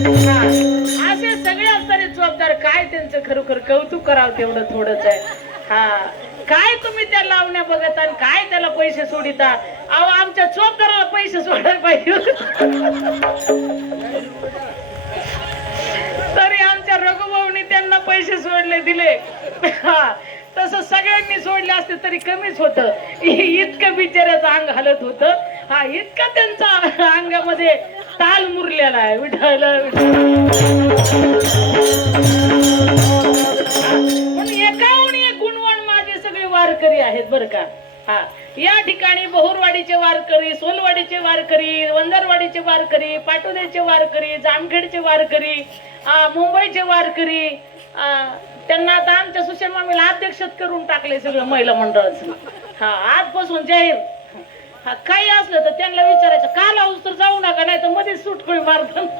असे सगळे असणारे जबाबदार काय त्यांचं खरोखर कौतुक करावं तेवढं थोडंच आहे. हा. काय तुम्ही त्या लावण्या बघत आणि काय त्याला पैसे सोडिता? अहो आमच्या चोपदाराला पैसे सोडायला पाहिजे तरी आमच्या रघुभाऊनी त्यांना पैसे सोडले दिले. हा. तसं सगळ्यांनी सोडले असते तरी कमीच होत. इतकं बिचाऱ्याचं अंग हलत होत. हा इतका त्यांचा अंगामध्ये ताल मुरलेला आहे विठायला एकाहून एक गुणवण माझे सगळे वारकरी आहेत बर का. हा या ठिकाणी बहुरवाडीचे वारकरी सोलवाडीचे वारकरी वंदरवाडीचे वारकरी पाटोद्याचे वारकरी जामखेडचे वारकरी मुंबईचे वारकरी त्यांना आता आमच्या सुषमा मामीला अध्यक्षत करून टाकले सगळं महिला मंडळाचं. हा आजपासून जाहीर. हा काही असलं तर त्यांना विचारायचं का लावूस तर जाऊ नका. सूट तर मध्येच